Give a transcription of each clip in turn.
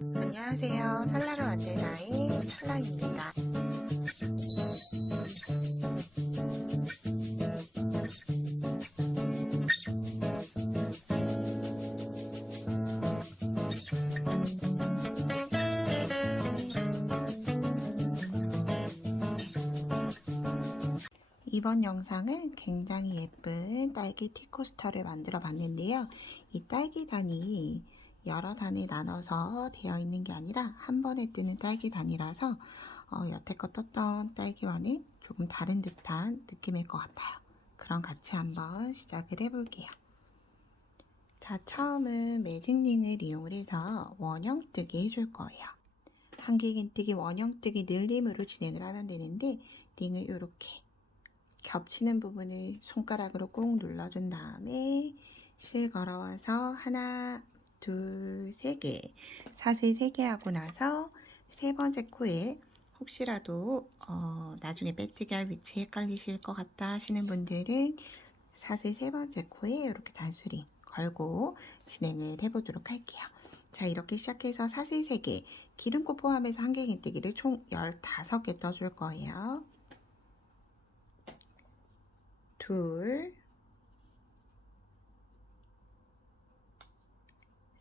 안녕하세요. 살라로 만든 아이 살라입니다. 이번 영상은 굉장히 예쁜 딸기 티코스터를 만들어 봤는데요. 이 딸기단이 여러 단에 나눠서 되어 있는 게 아니라 한 번에 뜨는 딸기단이라서 여태껏 떴던 딸기와는 조금 다른 듯한 느낌일 것 같아요. 그럼 같이 한번 시작을 해볼게요. 자, 처음은 매직링을 이용해서 원형뜨기 해줄 거예요. 한길긴뜨기, 원형뜨기, 늘림으로 진행을 하면 되는데 링을 이렇게 겹치는 부분을 손가락으로 꼭 눌러준 다음에 실 걸어와서 하나, 둘, 세 개, 사슬 3개 하고 나서 세 번째 코에 혹시라도 나중에 빼뜨기 할 위치 헷갈리실 것 같다 하시는 분들은 사슬 세 번째 코에 이렇게 단수링 걸고 진행을 해보도록 할게요. 자, 이렇게 시작해서 사슬 3개, 기름코 포함해서 한길긴뜨기를 총 15개 떠줄 거예요. 둘,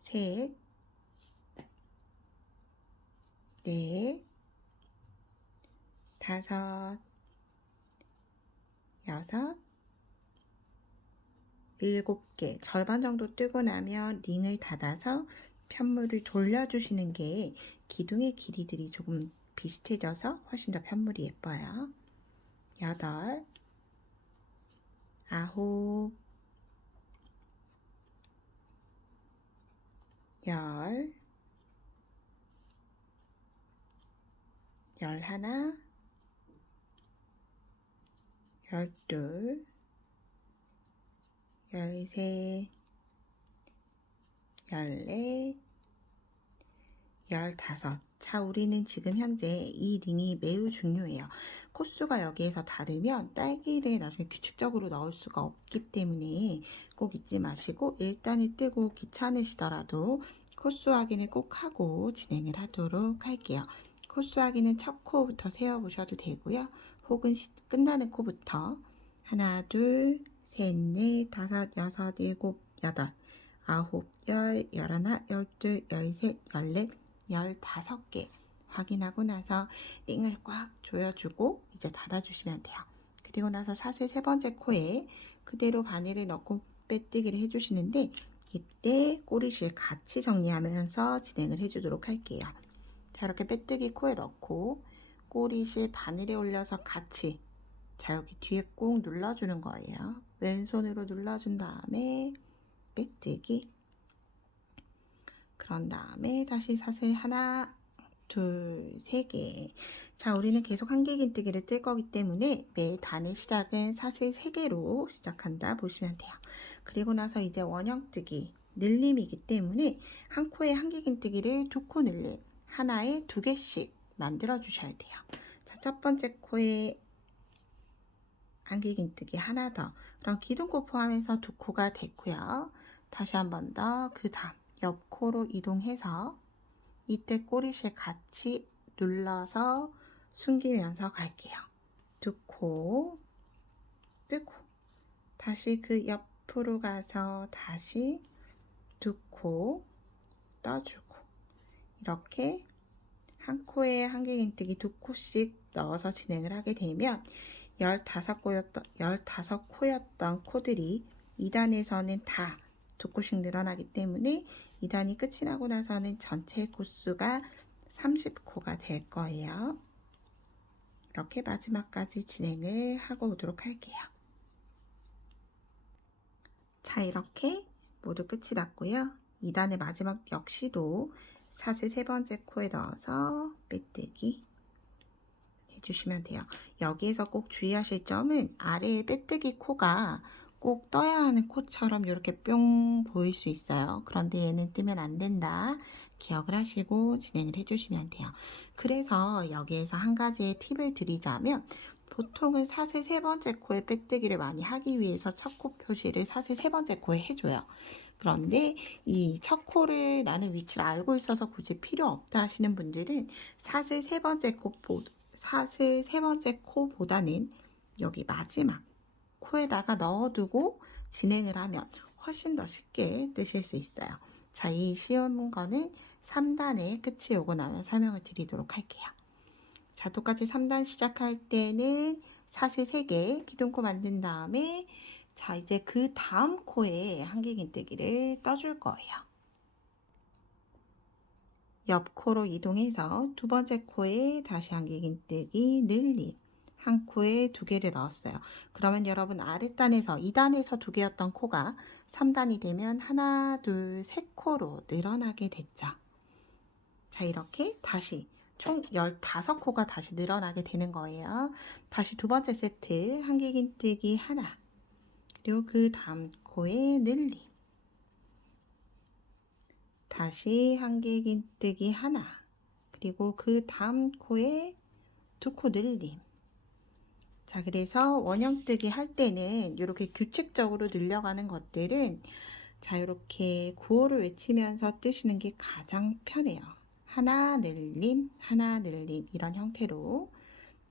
셋, 넷, 다섯, 여섯, 7개. 절반 정도 뜨고 나면 링을 닫아서 편물을 돌려주시는 게 기둥의 길이들이 조금 비슷해져서 훨씬 더 편물이 예뻐요. 8, 9, 10, 11, 12, 13, 14, 15. 자, 우리는 지금 현재 이 링이 매우 중요해요. 코수가 여기에서 다르면 딸기를 나중에 규칙적으로 넣을 수가 없기 때문에 꼭 잊지 마시고 일단은 뜨고 귀찮으시더라도 코수 확인을 꼭 하고 진행을 하도록 할게요. 코수 확인은 첫 코부터 세어보셔도 되고요. 혹은 끝나는 코부터 하나, 둘, 셋, 넷, 다섯, 여섯, 일곱, 여덟, 아홉, 열, 열하나, 열둘, 열셋, 열넷, 15개 확인하고 나서 링을 꽉 조여주고 이제 닫아주시면 돼요. 그리고 나서 사슬 세 번째 코에 그대로 바늘을 넣고 빼뜨기를 해주시는데 이때 꼬리실 같이 정리하면서 진행을 해주도록 할게요. 자, 이렇게 빼뜨기 코에 넣고 꼬리실 바늘에 올려서 같이 자, 여기 뒤에 꾹 눌러주는 거예요. 왼손으로 눌러준 다음에 빼뜨기. 그런 다음에 다시 사슬 하나, 둘, 세 개. 자, 우리는 계속 한길긴뜨기를 뜰 거기 때문에 매 단의 시작은 사슬 3개로 시작한다 보시면 돼요. 그리고 나서 이제 원형뜨기, 늘림이기 때문에 한 코에 한길긴뜨기를 2코 늘림, 하나에 2개씩 만들어 주셔야 돼요. 자, 첫 번째 코에 한길긴뜨기 하나 더. 그럼 기둥코 포함해서 2코가 됐고요. 다시 한 번 더, 그 다음 옆 코로 이동해서 이때 꼬리실 같이 눌러서 숨기면서 갈게요. 2코 뜨고 다시 그 옆으로 가서 다시 2코 떠주고 이렇게 한 코에 한길긴뜨기 2코씩 넣어서 진행을 하게 되면 15코였던 코들이 2단에서는 다 2코씩 늘어나기 때문에 2단이 끝이 나고 나서는 전체 코수가 30코가 될 거예요. 이렇게 마지막까지 진행을 하고 오도록 할게요. 자, 이렇게 모두 끝이 났고요. 2단의 마지막 역시도 사슬 세 번째 코에 넣어서 빼뜨기 해주시면 돼요. 여기에서 꼭 주의하실 점은 아래에 빼뜨기 코가 꼭 떠야 하는 코처럼 이렇게 뿅 보일 수 있어요. 그런데 얘는 뜨면 안 된다. 기억을 하시고 진행을 해주시면 돼요. 그래서 여기에서 한 가지의 팁을 드리자면 보통은 사슬 세 번째 코에 빼뜨기를 많이 하기 위해서 첫 코 표시를 사슬 세 번째 코에 해줘요. 그런데 이 첫 코를 나는 위치를 알고 있어서 굳이 필요 없다 하시는 분들은 사슬 세 번째 코보다는 여기 마지막 코에다가 넣어두고 진행을 하면 훨씬 더 쉽게 뜨실 수 있어요. 자, 이 쉬운 거는 3단의 끝이 오고 나면 설명을 드리도록 할게요. 자, 똑같이 3단 시작할 때는 사슬 3개 기둥코 만든 다음에 자, 이제 그 다음 코에 한길긴뜨기를 떠줄 거예요. 옆 코로 이동해서 두 번째 코에 다시 한길긴뜨기 늘림. 한 코에 2개를 넣었어요. 그러면 여러분 아랫단에서 2단에서 2개였던 코가 3단이 되면 하나, 둘, 3코로 늘어나게 됐죠. 자, 이렇게 다시 총 15코가 다시 늘어나게 되는 거예요. 다시 두 번째 세트 한길긴뜨기 하나, 그리고 그 다음 코에 늘림, 다시 한길긴뜨기 하나, 그리고 그 다음 코에 2코 늘림. 자, 그래서 원형뜨기 할 때는 이렇게 규칙적으로 늘려가는 것들은 자, 이렇게 구호를 외치면서 뜨시는 게 가장 편해요. 하나 늘림, 하나 늘림, 이런 형태로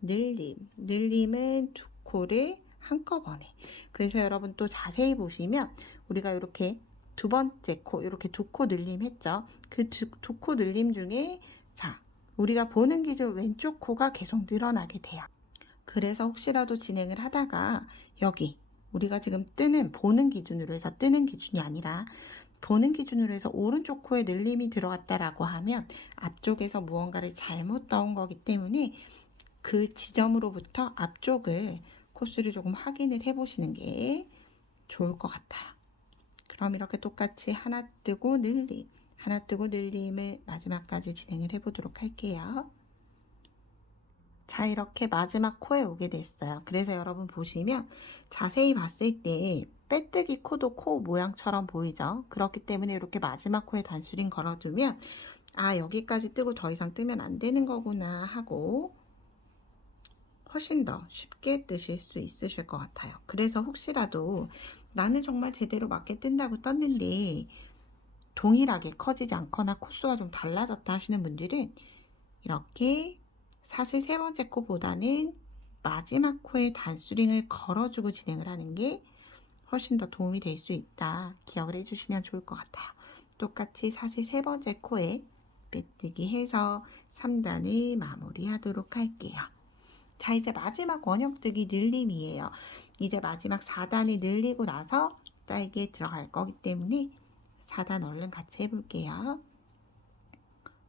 늘림, 늘림은 2코를 한꺼번에. 그래서 여러분 또 자세히 보시면 우리가 이렇게 두 번째 코, 이렇게 2코 늘림 했죠. 그 2코 늘림 중에 자, 우리가 보는 기준 왼쪽 코가 계속 늘어나게 돼요. 그래서 혹시라도 진행을 하다가 여기 우리가 지금 뜨는 보는 기준으로 해서 뜨는 기준이 아니라 보는 기준으로 해서 오른쪽 코에 늘림이 들어갔다라고 하면 앞쪽에서 무언가를 잘못 넣은 거기 때문에 그 지점으로부터 앞쪽을 코스를 조금 확인을 해 보시는 게 좋을 것 같아요. 그럼 이렇게 똑같이 하나 뜨고 늘림, 하나 뜨고 늘림을 마지막까지 진행을 해 보도록 할게요. 자, 이렇게 마지막 코에 오게 됐어요. 그래서 여러분 보시면 자세히 봤을 때 빼뜨기 코도 코 모양처럼 보이죠? 그렇기 때문에 이렇게 마지막 코에 단수링 걸어두면 아, 여기까지 뜨고 더 이상 뜨면 안 되는 거구나 하고 훨씬 더 쉽게 뜨실 수 있으실 것 같아요. 그래서 혹시라도 나는 정말 제대로 맞게 뜬다고 떴는데 동일하게 커지지 않거나 코수가 좀 달라졌다 하시는 분들은 이렇게 사슬 세 번째 코보다는 마지막 코에 단수링을 걸어주고 진행을 하는 게 훨씬 더 도움이 될 수 있다. 기억을 해주시면 좋을 것 같아요. 똑같이 사슬 세 번째 코에 빼뜨기 해서 3단을 마무리하도록 할게요. 자, 이제 마지막 원형뜨기 늘림이에요. 이제 마지막 4단이 늘리고 나서 딸기에 들어갈 거기 때문에 4단 얼른 같이 해볼게요.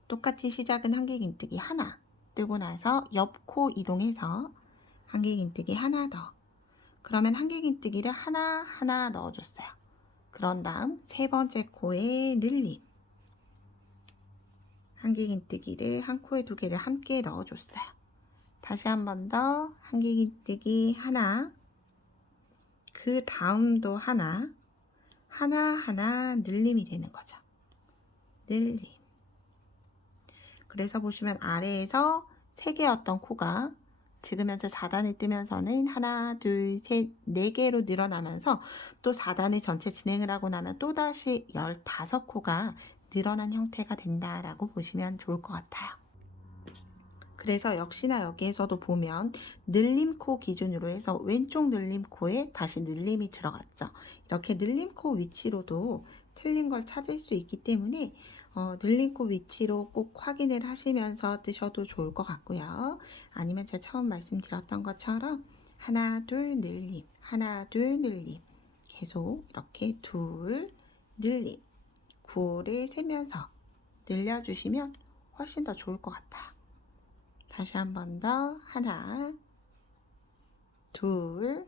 똑같이 시작은 한길긴뜨기 하나 뜨고 나서 옆 코 이동해서 한길긴뜨기 하나 더. 그러면 한길긴뜨기를 하나 넣어줬어요. 그런 다음 세 번째 코에 늘림. 한길긴뜨기를 한 코에 2개를 함께 넣어줬어요. 다시 한 번 더 한길긴뜨기 하나, 그 다음도 하나, 하나 늘림이 되는 거죠. 늘림. 그래서 보시면 아래에서 3개였던 코가 지금 현재 4단을 뜨면서는 하나, 둘, 셋, 4개로 늘어나면서 또 4단을 전체 진행을 하고 나면 또다시 15코가 늘어난 형태가 된다라고 보시면 좋을 것 같아요. 그래서 역시나 여기에서도 보면 늘림코 기준으로 해서 왼쪽 늘림코에 다시 늘림이 들어갔죠. 이렇게 늘림코 위치로도 틀린 걸 찾을 수 있기 때문에 늘림코 위치로 꼭 확인을 하시면서 뜨셔도 좋을 것 같고요. 아니면 제가 처음 말씀드렸던 것처럼 하나, 둘, 늘림, 하나, 둘, 늘림 계속 이렇게 둘, 늘림, 구호를 세면서 늘려주시면 훨씬 더 좋을 것 같아요. 다시 한 번 더 하나, 둘,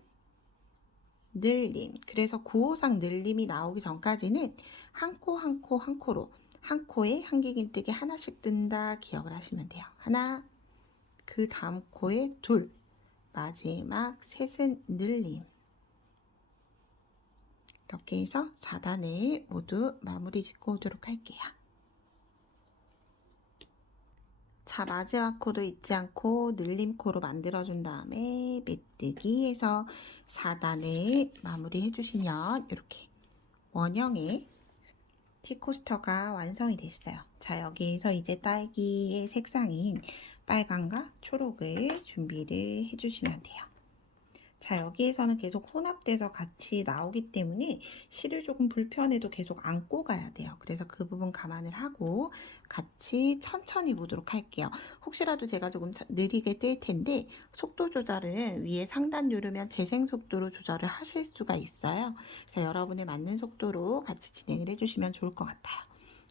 늘림. 그래서 구호상 늘림이 나오기 전까지는 한 코 한 코 한 코로 한 코에 한길긴뜨기 하나씩 뜬다 기억을 하시면 돼요. 하나, 그 다음 코에 둘, 마지막 셋은 늘림. 이렇게 해서 4단을 모두 마무리 짓고 오도록 할게요. 자, 마지막 코도 잊지 않고 늘림코로 만들어준 다음에 메뜨기 해서 4단을 마무리 해주시면 이렇게 원형의 티코스터가 완성이 됐어요. 자, 여기에서 이제 딸기의 색상인 빨강과 초록을 준비를 해주시면 돼요. 자, 여기에서는 계속 혼합돼서 같이 나오기 때문에 실을 조금 불편해도 계속 안고 가야 돼요. 그래서 그 부분 감안을 하고 같이 천천히 무도록 할게요. 혹시라도 제가 조금 느리게 뜰 텐데 속도 조절은 위에 상단 누르면 재생 속도로 조절을 하실 수가 있어요. 그래서 여러분의 맞는 속도로 같이 진행을 해주시면 좋을 것 같아요.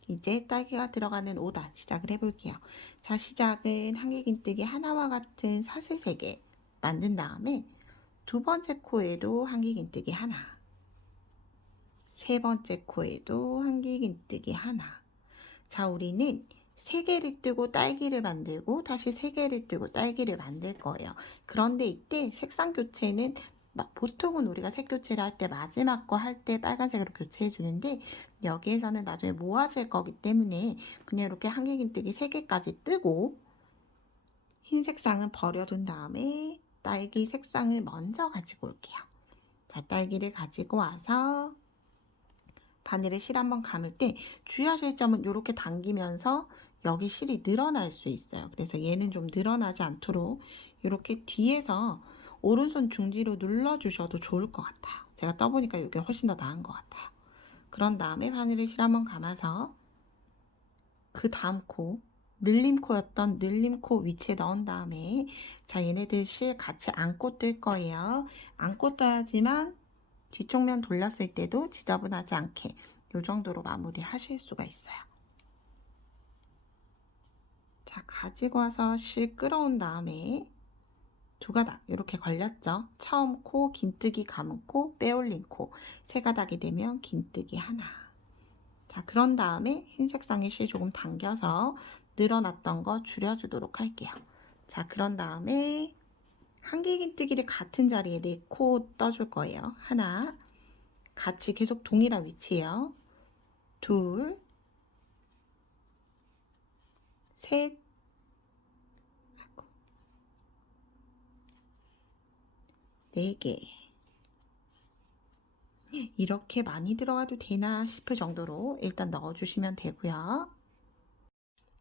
이제 딸기가 들어가는 5단 시작을 해볼게요. 자, 시작은 한길긴뜨기 하나와 같은 사슬 3개 만든 다음에 두 번째 코에도 한길긴뜨기 하나, 세 번째 코에도 한길긴뜨기 하나. 자, 우리는 3개를 뜨고 딸기를 만들고 다시 3개를 뜨고 딸기를 만들 거예요. 그런데 이때 색상 교체는 보통은 우리가 색 교체를 할 때 마지막 거 할 때 빨간색으로 교체해 주는데 여기에서는 나중에 모아질 거기 때문에 그냥 이렇게 한길긴뜨기 3개까지 뜨고 흰 색상은 버려둔 다음에 딸기 색상을 먼저 가지고 올게요. 자, 딸기를 가지고 와서 바늘에 실 한번 감을 때 주의하실 점은 이렇게 당기면서 여기 실이 늘어날 수 있어요. 그래서 얘는 좀 늘어나지 않도록 이렇게 뒤에서 오른손 중지로 눌러주셔도 좋을 것 같아요. 제가 떠보니까 이게 훨씬 더 나은 것 같아요. 그런 다음에 바늘에 실 한번 감아서 그 다음 코 늘림코였던 늘림코 위치에 넣은 다음에 자, 얘네들 실 같이 안고 뜰 거예요. 안고 떠야지만 뒤쪽 면 돌렸을 때도 지저분하지 않게 이 정도로 마무리를 하실 수가 있어요. 자, 가지고 와서 실 끌어온 다음에 두 가닥 이렇게 걸렸죠. 처음 코, 긴뜨기 감은 코, 빼올린 코. 세 가닥이 되면 긴뜨기 하나. 자, 그런 다음에 흰 색상의 실 조금 당겨서 늘어났던 거 줄여주도록 할게요. 자, 그런 다음에 한길긴뜨기를 같은 자리에 4코 떠줄 거예요. 하나, 같이 계속 동일한 위치예요. 둘, 셋, 네 개. 이렇게 많이 들어가도 되나 싶을 정도로 일단 넣어주시면 되고요.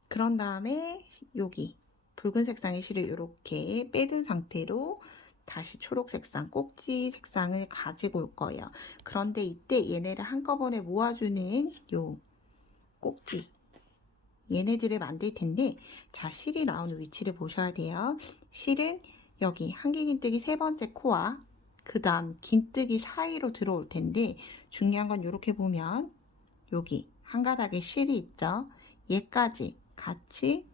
그런 다음에 여기 붉은 색상의 실을 이렇게 빼둔 상태로 다시 초록 색상, 꼭지 색상을 가지고 올 거예요. 그런데 이때 얘네를 한꺼번에 모아주는 요 꼭지 얘네들을 만들 텐데 자, 실이 나오는 위치를 보셔야 돼요. 실은 여기 한길긴뜨기 세 번째 코와 그 다음 긴뜨기 사이로 들어올 텐데 중요한 건 이렇게 보면 여기 한 가닥에 실이 있죠. 얘까지 같이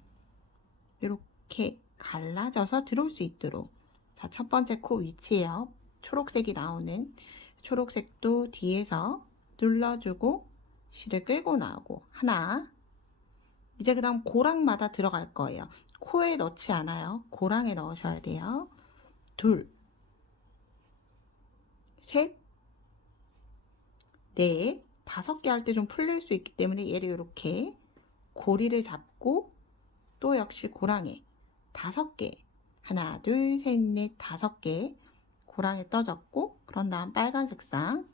이렇게 갈라져서 들어올 수 있도록 자, 첫 번째 코 위치에요. 초록색이 나오는 초록색도 뒤에서 눌러주고 실을 끌고 나오고 하나. 이제 그 다음 고랑마다 들어갈 거예요. 코에 넣지 않아요. 고랑에 넣으셔야 돼요. 둘, 셋, 넷, 5개 할 때 좀 풀릴 수 있기 때문에 얘를 이렇게 고리를 잡고 또 역시 고랑에 5개 하나 둘 셋 넷 5개 고랑에 떠졌고 그런 다음 빨간 색상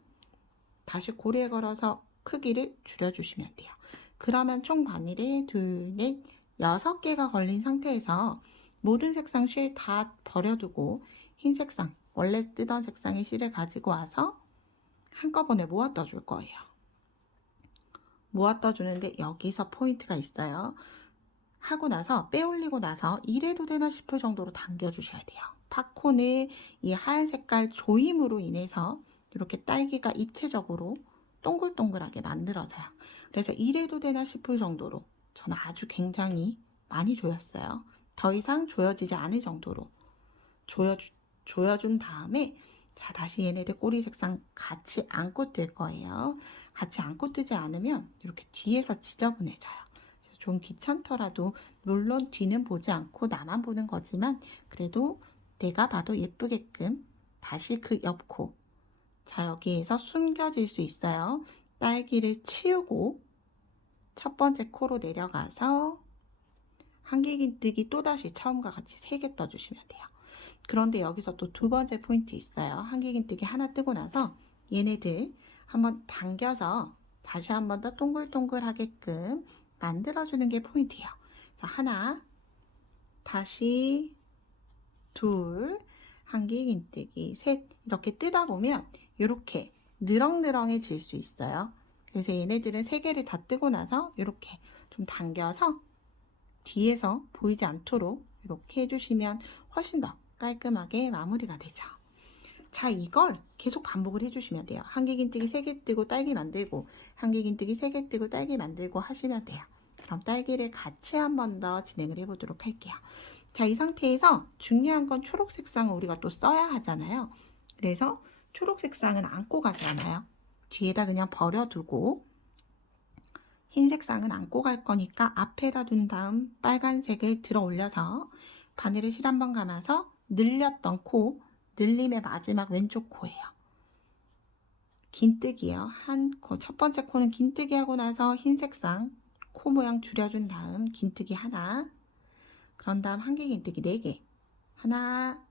다시 고리에 걸어서 크기를 줄여주시면 돼요. 그러면 총 바늘에 둘, 넷, 6개가 걸린 상태에서 모든 색상 실 다 버려두고 흰 색상 원래 뜨던 색상의 실을 가지고 와서 한꺼번에 모아 떠줄 거예요. 모아 떠주는데 여기서 포인트가 있어요. 하고 나서 빼올리고 나서 이래도 되나 싶을 정도로 당겨주셔야 돼요. 팝콘을 이 하얀 색깔 조임으로 인해서 이렇게 딸기가 입체적으로 동글동글하게 만들어져요. 그래서 이래도 되나 싶을 정도로 저는 아주 굉장히 많이 조였어요. 더 이상 조여지지 않을 정도로 조여준 다음에 자, 다시 얘네들 꼬리 색상 같이 안고 뜰 거예요. 같이 안고 뜨지 않으면 이렇게 뒤에서 지저분해져요. 그래서 좀 귀찮더라도 물론 뒤는 보지 않고 나만 보는 거지만 그래도 내가 봐도 예쁘게끔 다시 그 옆코 자, 여기에서 숨겨질 수 있어요. 딸기를 치우고 첫 번째 코로 내려가서 한길긴뜨기 또다시 처음과 같이 3개 떠주시면 돼요. 그런데 여기서 또 두 번째 포인트 있어요. 한길긴뜨기 하나 뜨고 나서 얘네들 한번 당겨서 다시 한 번 더 동글동글하게끔 만들어주는 게 포인트예요. 자, 하나, 다시 둘, 한길긴뜨기, 셋 이렇게 뜯어 보면 이렇게 느렁느렁해질 수 있어요. 그래서 얘네들은 세 개를 다 뜨고 나서 이렇게 좀 당겨서 뒤에서 보이지 않도록 이렇게 해주시면 훨씬 더 깔끔하게 마무리가 되죠. 자, 이걸 계속 반복을 해주시면 돼요. 한길긴뜨기 3개 뜨고 딸기 만들고, 한길긴뜨기 3개 뜨고 딸기 만들고 하시면 돼요. 그럼 딸기를 같이 한 번 더 진행을 해보도록 할게요. 자, 이 상태에서 중요한 건 초록 색상을 우리가 또 써야 하잖아요. 그래서 초록 색상은 안고 가지 않아요. 뒤에다 그냥 버려두고 흰 색상은 안고 갈 거니까 앞에다 둔 다음 빨간색을 들어 올려서 바늘에 실 한번 감아서 늘렸던 코, 늘림의 마지막 왼쪽 코예요. 긴뜨기요. 첫 번째 코는 긴뜨기 하고 나서 흰 색상 코 모양 줄여준 다음 긴뜨기 하나, 그런 다음 한길긴뜨기 4개. 하나,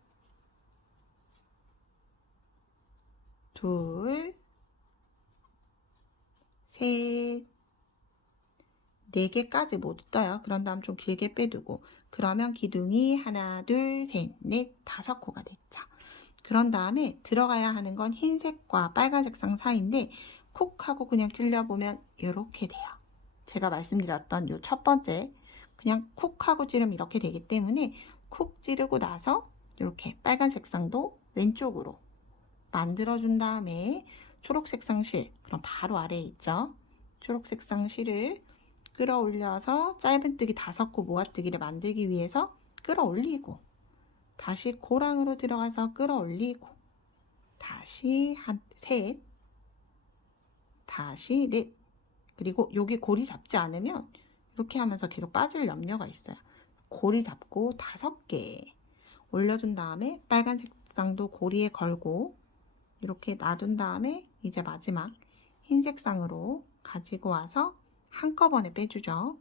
둘, 셋, 4개까지 모두 떠요. 그런 다음 좀 길게 빼두고, 그러면 기둥이 하나, 둘, 셋, 넷, 5코가 됐죠. 그런 다음에 들어가야 하는 건 흰색과 빨간색상 사이인데 콕 하고 그냥 찔려보면 이렇게 돼요. 제가 말씀드렸던 요 첫 번째 그냥 콕 하고 찌르면 이렇게 되기 때문에 콕 찌르고 나서 이렇게 빨간색상도 왼쪽으로 만들어준 다음에 초록색상 실, 그럼 바로 아래에 있죠. 초록색상 실을 끌어올려서 짧은뜨기 5코 모아뜨기를 만들기 위해서 끌어올리고, 다시 고랑으로 들어가서 끌어올리고, 다시 셋, 다시 넷, 그리고 여기 고리 잡지 않으면 이렇게 하면서 계속 빠질 염려가 있어요. 고리 잡고 5개 올려준 다음에 빨간색 쌍도 고리에 걸고 이렇게 놔둔 다음에 이제 마지막 흰색 쌍으로 가지고 와서 한꺼번에 빼주죠.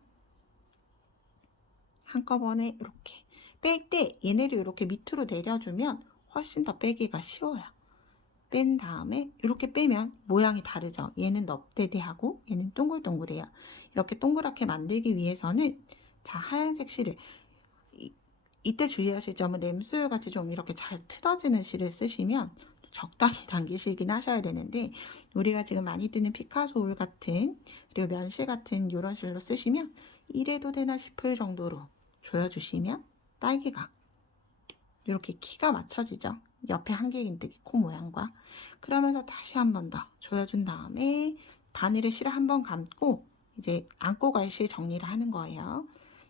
한꺼번에 이렇게 뺄 때 얘네를 이렇게 밑으로 내려주면 훨씬 더 빼기가 쉬워요. 뺀 다음에 이렇게 빼면 모양이 다르죠. 얘는 넙대대하고 얘는 동글동글해요. 이렇게 동그랗게 만들기 위해서는 자, 하얀색 실을 이때 주의하실 점은 램술 같이 좀 이렇게 잘 틀어지는 실을 쓰시면 적당히 당기시긴 하셔야 되는데, 우리가 지금 많이 뜨는 피카소 울 같은 그리고 면실 같은 이런 실로 쓰시면 이래도 되나 싶을 정도로 조여주시면 딸기가 이렇게 키가 맞춰지죠. 옆에 한길긴뜨기 코 모양과. 그러면서 다시 한 번 더 조여준 다음에 바늘에 실을 한 번 감고 이제 안고 갈 실 정리를 하는 거예요.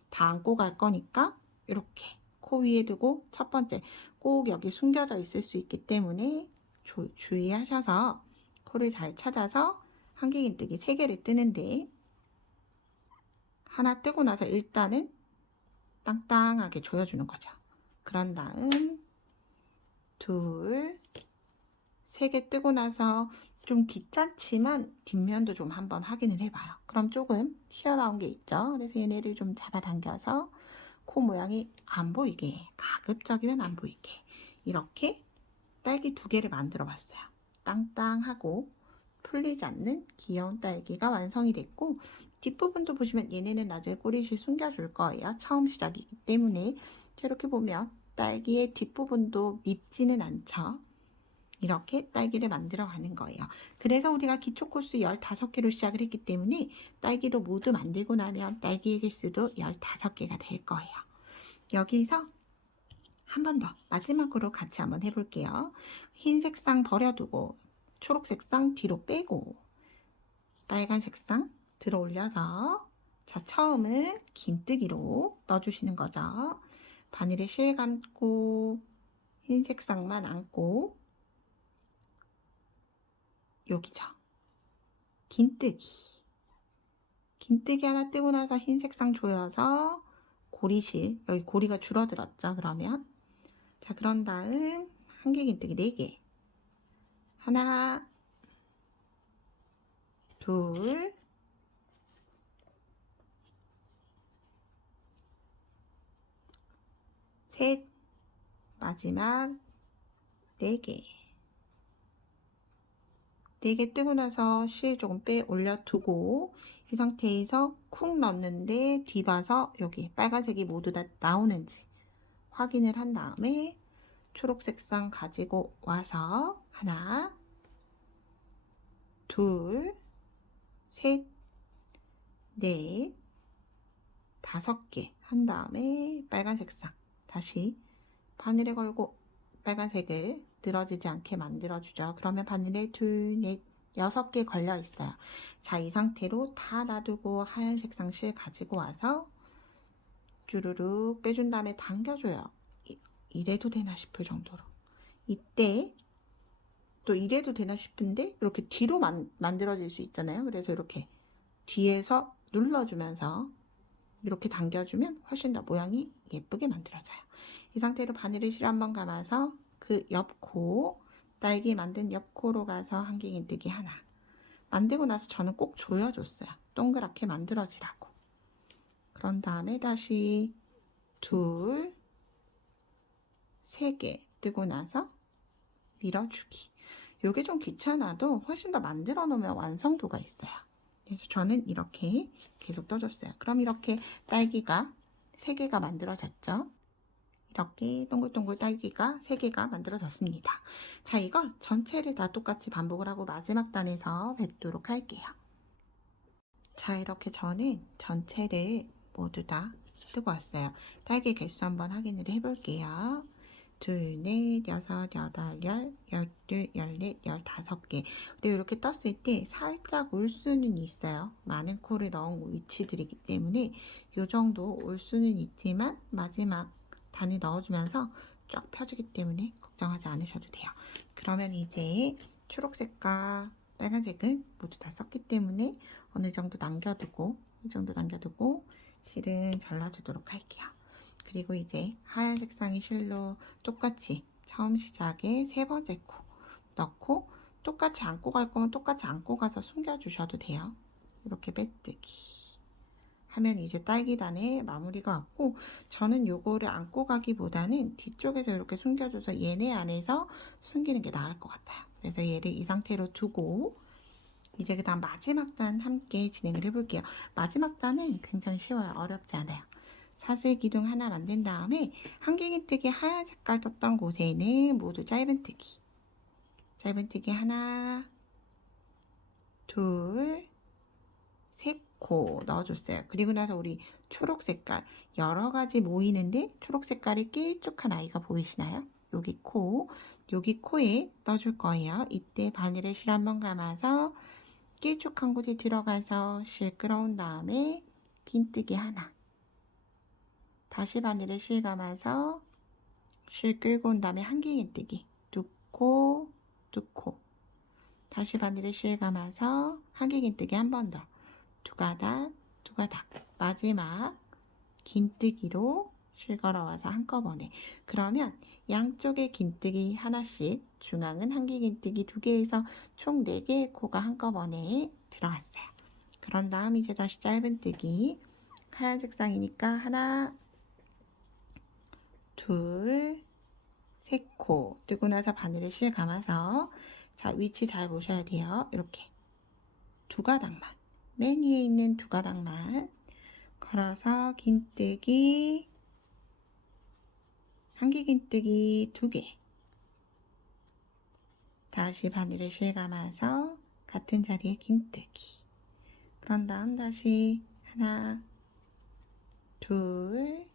다 안고 갈 거니까 이렇게 코 위에 두고 첫 번째 꼭 여기 숨겨져 있을 수 있기 때문에 주의하셔서 코를 잘 찾아서 한길긴뜨기 3개를 뜨는데, 하나 뜨고 나서 일단은 땅땅하게 조여주는 거죠. 그런 다음 둘, 3개 뜨고 나서 좀 귀찮지만 뒷면도 좀 한번 확인을 해봐요. 그럼 조금 튀어나온 게 있죠. 그래서 얘네를 좀 잡아당겨서 코 모양이 안 보이게, 가급적이면 안 보이게 이렇게 딸기 2개를 만들어 봤어요. 땅땅하고 풀리지 않는 귀여운 딸기가 완성이 됐고, 뒷부분도 보시면 얘네는 나중에 꼬리실 숨겨줄 거예요. 처음 시작이기 때문에. 이렇게 보면 딸기의 뒷부분도 밉지는 않죠. 이렇게 딸기를 만들어 가는 거예요. 그래서 우리가 기초 코스 15개로 시작을 했기 때문에 딸기도 모두 만들고 나면 딸기의 개수도 15개가 될 거예요. 여기서 한 번 더 마지막으로 같이 한번 해볼게요. 흰색 쌍 버려두고 초록색 쌍 뒤로 빼고 빨간색 쌍 들어 올려서, 자, 처음은 긴뜨기로 넣어주시는 거죠. 바늘에 실 감고 흰색 쌍만 안고 여기죠. 긴뜨기 하나 뜨고 나서 흰색 쌍 조여서 고리실, 여기 고리가 줄어들었죠. 그러면 자, 그런 다음 한길긴뜨기 4개, 하나, 둘, 셋, 마지막 4개. 4개 뜨고 나서 실 조금 빼 올려두고 이 상태에서 쿡 넣는데 뒤봐서 여기 빨간색이 모두 다 나오는지 확인을 한 다음에 초록색상 가지고 와서 하나, 둘, 셋, 넷, 5개 한 다음에 빨간색상 다시 바늘에 걸고 빨간색을 늘어지지 않게 만들어주죠. 그러면 바늘에 2, 4, 6개 걸려 있어요. 자, 이 상태로 다 놔두고 하얀색 상실 가지고 와서 쭈루룩 빼준 다음에 당겨줘요. 이래도 되나 싶을 정도로. 이때 또 이래도 되나 싶은데 이렇게 뒤로 만들어질 수 있잖아요. 그래서 이렇게 뒤에서 눌러주면서 이렇게 당겨주면 훨씬 더 모양이 예쁘게 만들어져요. 이 상태로 바늘을 실 한번 감아서 그 옆코, 딸기 만든 옆코로 가서 한길긴뜨기 하나. 만들고 나서 저는 꼭 조여줬어요. 동그랗게 만들어지라고. 그런 다음에 다시 2, 3개 뜨고 나서 밀어주기. 요게 좀 귀찮아도 훨씬 더 만들어 놓으면 완성도가 있어요. 그래서 저는 이렇게 계속 떠줬어요. 그럼 이렇게 딸기가 3개가 만들어졌죠. 이렇게 동글동글 딸기가 3개가 만들어졌습니다. 자, 이걸 전체를 다 똑같이 반복을 하고 마지막 단에서 뵙도록 할게요. 자, 이렇게 저는 전체를 모두 다 뜨고 왔어요. 딸기 개수 한번 확인을 해볼게요. 2, 4, 6, 8, 10, 12, 14, 15개. 그리고 이렇게 떴을 때 살짝 올 수는 있어요. 많은 코를 넣은 위치들이기 때문에 이 정도 올 수는 있지만 마지막 단을 넣어주면서 쫙 펴주기 때문에 걱정하지 않으셔도 돼요. 그러면 이제 초록색과 빨간색은 모두 다 썼기 때문에 어느 정도 남겨두고 이 정도 남겨두고 실은 잘라주도록 할게요. 그리고 이제 하얀 색상의 실로 똑같이 처음 시작에 3번째 코 넣고 똑같이 안고 갈 거면 똑같이 안고 가서 숨겨주셔도 돼요. 이렇게 빼뜨기 하면 이제 딸기단의 마무리가 왔고, 저는 요거를 안고 가기보다는 뒤쪽에서 이렇게 숨겨줘서 얘네 안에서 숨기는 게 나을 것 같아요. 그래서 얘를 이 상태로 두고 이제 그 다음 마지막 단 함께 진행을 해볼게요. 마지막 단은 굉장히 쉬워요. 어렵지 않아요. 사슬 기둥 하나 만든 다음에 한길긴뜨기 하얀 색깔 떴던 곳에는 모두 짧은뜨기 하나, 둘, 셋 코 넣어줬어요. 그리고 나서 우리 초록 색깔 여러 가지 모이는데 초록 색깔이 길쭉한 아이가 보이시나요? 여기 코에 떠줄 거예요. 이때 바늘에 실 한번 감아서 길쭉한 곳에 들어가서 실 끌어온 다음에 긴뜨기 하나, 다시 바늘에 실 감아서 실 끌고 온 다음에 한길긴뜨기 두 코, 다시 바늘에 실 감아서 한길긴뜨기 한 번 더, 두 가닥, 마지막 긴뜨기로 실 걸어와서 한꺼번에. 그러면 양쪽에 긴뜨기 하나씩, 중앙은 한길긴뜨기 2개에서 총 4개의 코가 한꺼번에 들어왔어요. 그런 다음 이제 다시 짧은뜨기, 하얀 색상이니까 하나, 둘, 3코 뜨고 나서 바늘에 실 감아서, 자, 위치 잘 보셔야 돼요. 이렇게 2가닥만, 맨 위에 있는 2가닥만 걸어서 긴뜨기, 한길긴뜨기 2개, 다시 바늘에 실 감아서 같은 자리에 긴뜨기. 그런 다음 다시 하나, 둘,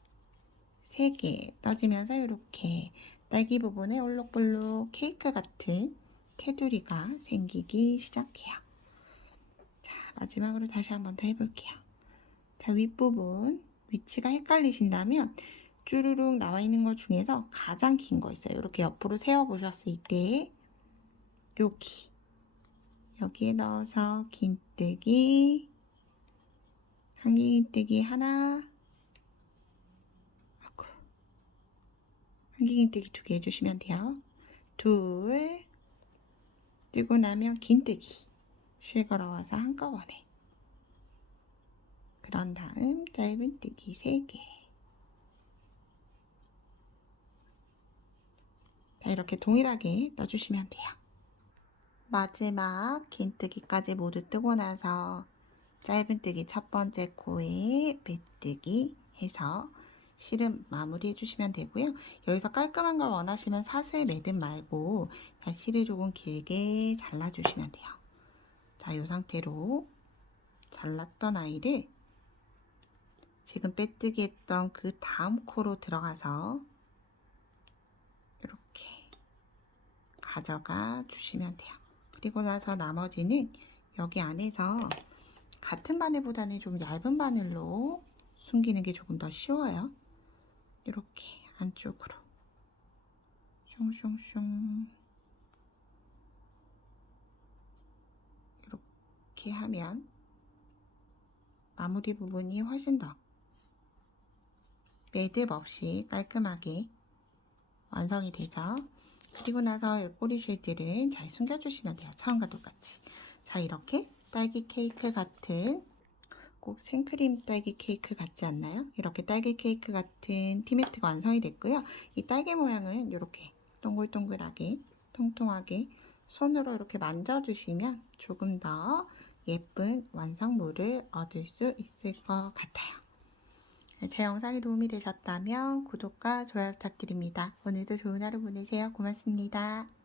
3개 떠지면서 이렇게 딸기 부분에 올록볼록 케이크 같은 테두리가 생기기 시작해요. 자, 마지막으로 다시 한번 더 해볼게요. 자, 윗부분 위치가 헷갈리신다면 쭈루룩 나와 있는 것 중에서 가장 긴 거 있어요. 이렇게 옆으로 세워 보셨을 때 여기에 넣어서 긴뜨기, 한길긴뜨기 하나, 한길긴뜨기 2개 해주시면 돼요. 둘, 뜨고 나면 긴뜨기, 실 걸어와서 한꺼번에. 그런 다음 짧은뜨기 3개. 자, 이렇게 동일하게 넣어주시면 돼요. 마지막 긴뜨기까지 모두 뜨고 나서 짧은뜨기 첫 번째 코에 빼뜨기 해서 실은 마무리 해주시면 되고요. 여기서 깔끔한 걸 원하시면 사슬 매듭 말고 실을 조금 길게 잘라주시면 돼요. 자, 이 상태로 잘랐던 아이를 지금 빼뜨기 했던 그 다음 코로 들어가서 이렇게 가져가 주시면 돼요. 그리고 나서 나머지는 여기 안에서 같은 바늘보다는 좀 얇은 바늘로 숨기는 게 조금 더 쉬워요. 이렇게 안쪽으로 숑숑숑 이렇게 하면 마무리 부분이 훨씬 더 매듭 없이 깔끔하게 완성이 되죠. 그리고 나서 꼬리 실들은 잘 숨겨주시면 돼요. 처음과 똑같이. 자, 이렇게 딸기 케이크 같은, 꼭 생크림 딸기 케이크 같지 않나요? 이렇게 딸기 케이크 같은 티매트가 완성이 됐고요. 이 딸기 모양은 이렇게 동글동글하게 통통하게 손으로 이렇게 만져주시면 조금 더 예쁜 완성물을 얻을 수 있을 것 같아요. 제 영상이 도움이 되셨다면 구독과 좋아요 부탁드립니다. 오늘도 좋은 하루 보내세요. 고맙습니다.